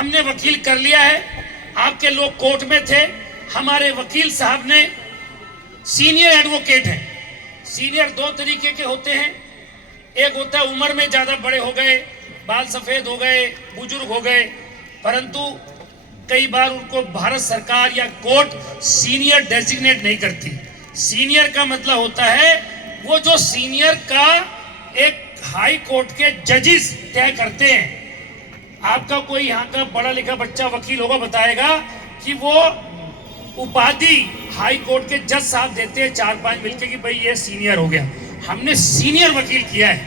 हमने वकील कर लिया है। आपके लोग कोर्ट में थे, हमारे वकील साहब ने, सीनियर एडवोकेट हैं। सीनियर दो तरीके के होते हैं, एक होता है उम्र में ज्यादा बड़े हो गए, बाल सफेद हो गए, बुजुर्ग हो गए, परंतु कई बार उनको भारत सरकार या कोर्ट सीनियर डेजिग्नेट नहीं करती। सीनियर का मतलब होता है वो जो सीनियर का एक हाई कोर्ट के जजेस तय करते हैं। आपका कोई यहाँ का पढ़ा लिखा बच्चा वकील होगा, बताएगा कि वो उपाधि हाई कोर्ट के जज साहब देते हैं 4-5 मिलके कि भाई ये सीनियर हो गया। हमने सीनियर वकील किया है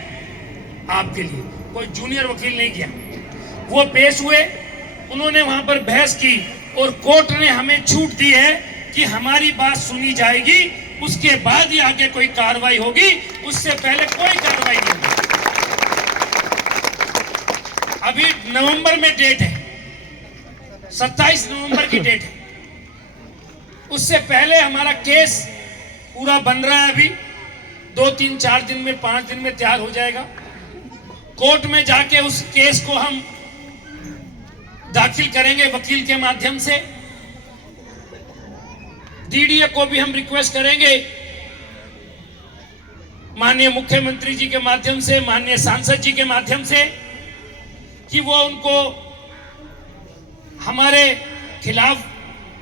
आपके लिए, कोई जूनियर वकील नहीं किया। वो पेश हुए, उन्होंने वहां पर बहस की और कोर्ट ने हमें छूट दी है कि हमारी बात सुनी जाएगी, उसके बाद ही आगे कोई कार्रवाई होगी, उससे पहले कोई कार्रवाई नहीं होगी। अभी नवंबर में डेट है, 27 नवंबर की डेट है। उससे पहले हमारा केस पूरा बन रहा है, अभी 2-3-4 दिन में, 5 दिन में तैयार हो जाएगा। कोर्ट में जाके उस केस को हम दाखिल करेंगे वकील के माध्यम से। डीडीए को भी हम रिक्वेस्ट करेंगे माननीय मुख्यमंत्री जी के माध्यम से, माननीय सांसद जी के माध्यम से, कि वो उनको हमारे खिलाफ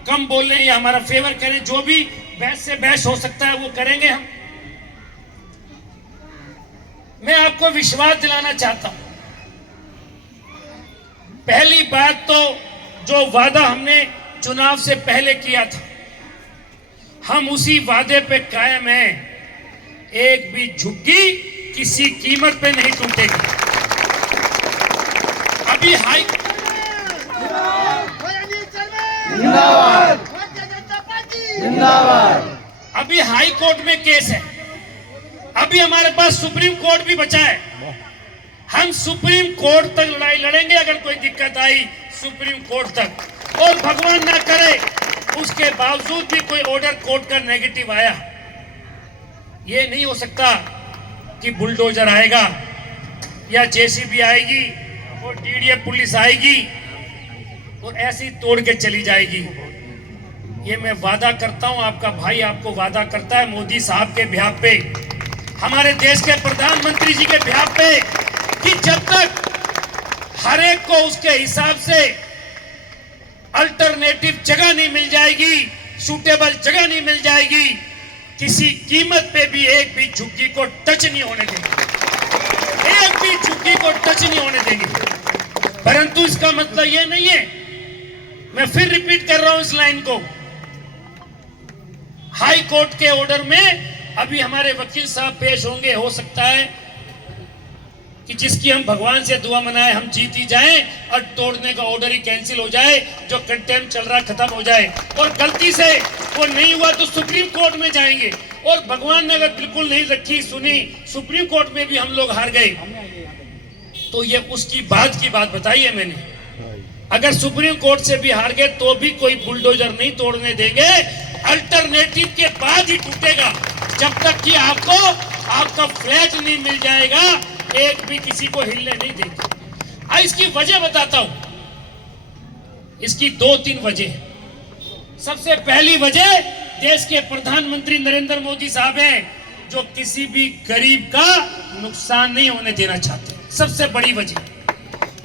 कम बोलें या हमारा फेवर करें। जो भी बहस से बहस हो सकता है वो करेंगे हम। मैं आपको विश्वास दिलाना चाहता हूं, पहली बात तो जो वादा हमने चुनाव से पहले किया था, हम उसी वादे पे कायम हैं। एक भी झुग्गी किसी कीमत पे नहीं टूटेगी। अभी हाई अभी हाई कोर्ट में केस है, अभी हमारे पास सुप्रीम कोर्ट भी बचा है। हम सुप्रीम कोर्ट तक लड़ाई लड़ेंगे अगर कोई दिक्कत आई सुप्रीम कोर्ट तक। और भगवान ना करे उसके बावजूद भी कोई ऑर्डर कोर्ट का नेगेटिव आया, ये नहीं हो सकता कि बुलडोजर आएगा या जेसीबी आएगी और डीडीए पुलिस आएगी और ऐसी तोड़ के चली जाएगी। ये मैं वादा करता हूं, आपका भाई आपको वादा करता है मोदी साहब के बिहाफ पे, हमारे देश के प्रधानमंत्री जी के बिहाफ पे, कि जब तक हर एक को उसके हिसाब से अल्टरनेटिव जगह नहीं मिल जाएगी, सूटेबल जगह नहीं मिल जाएगी, किसी कीमत पे भी एक भी झुग्गी को टच नहीं होने देंगे। एक भी झुग्गी को टच नहीं होने देंगे। परंतु इसका मतलब ये नहीं है, मैं फिर रिपीट कर रहा हूं इस लाइन को, हाई कोर्ट के ऑर्डर में अभी हमारे वकील साहब पेश होंगे। हो सकता है कि जिसकी हम भगवान से दुआ मनाए हम जीत ही जाएं और तोड़ने का ऑर्डर ही कैंसिल हो जाए, जो कंटेम्प्ट चल रहा खत्म हो जाए, और गलती से वो नहीं हुआ तो सुप्रीम कोर्ट में जाएंगे। और भगवान ने अगर बिल्कुल नहीं रखी सुनी, सुप्रीम कोर्ट में भी हम लोग हार गए, तो ये उसकी बात की बात बताई है मैंने। अगर सुप्रीम कोर्ट से भी हार गए तो भी कोई बुलडोजर नहीं तोड़ने देंगे, अल्टरनेटिव के बाद ही टूटेगा। जब तक कि आपको आपका फ्लैट नहीं मिल जाएगा, एक भी किसी को हिलने नहीं देंगे। इसकी वजह बताता हूं, इसकी 2-3 वजह। सबसे पहली वजह देश के प्रधानमंत्री नरेंद्र मोदी साहब हैं, जो किसी भी गरीब का नुकसान नहीं होने देना चाहते, सबसे बड़ी वजह।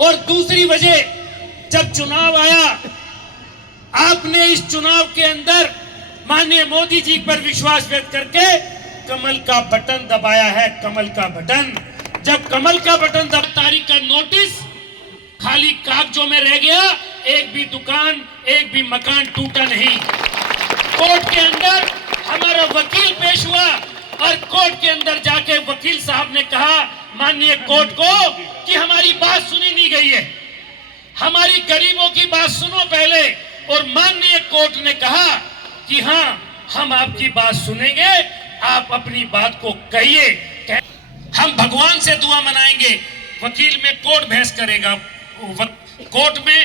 और दूसरी वजह, जब चुनाव आया, आपने इस चुनाव के अंदर माननीय मोदी जी पर विश्वास व्यक्त करके कमल का बटन दबाया है। कमल का बटन, जब कमल का बटन दब, तारीख का नोटिस खाली कागजों में रह गया, एक भी दुकान, एक भी मकान टूटा नहीं। कोर्ट के अंदर हमारा वकील पेश हुआ और कोर्ट के अंदर जाके वकील साहब ने कहा माननीय कोर्ट को कि हमारी बात सुनी नहीं गई है, हमारी गरीबों की बात सुनो पहले। और माननीय कोर्ट ने कहा कि हाँ, हम आपकी बात सुनेंगे, आप अपनी बात को कहिए। हम भगवान से दुआ मनाएंगे, वकील में कोर्ट बहस करेगा, कोर्ट में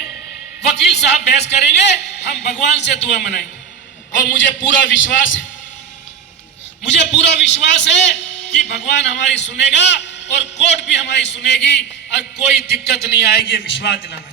वकील साहब बहस करेंगे, हम भगवान से दुआ मनाएंगे। और मुझे पूरा विश्वास है कि भगवान हमारी सुनेगा और कोर्ट भी हमारी सुनेगी और कोई दिक्कत नहीं आएगी, विश्वास दिलाना।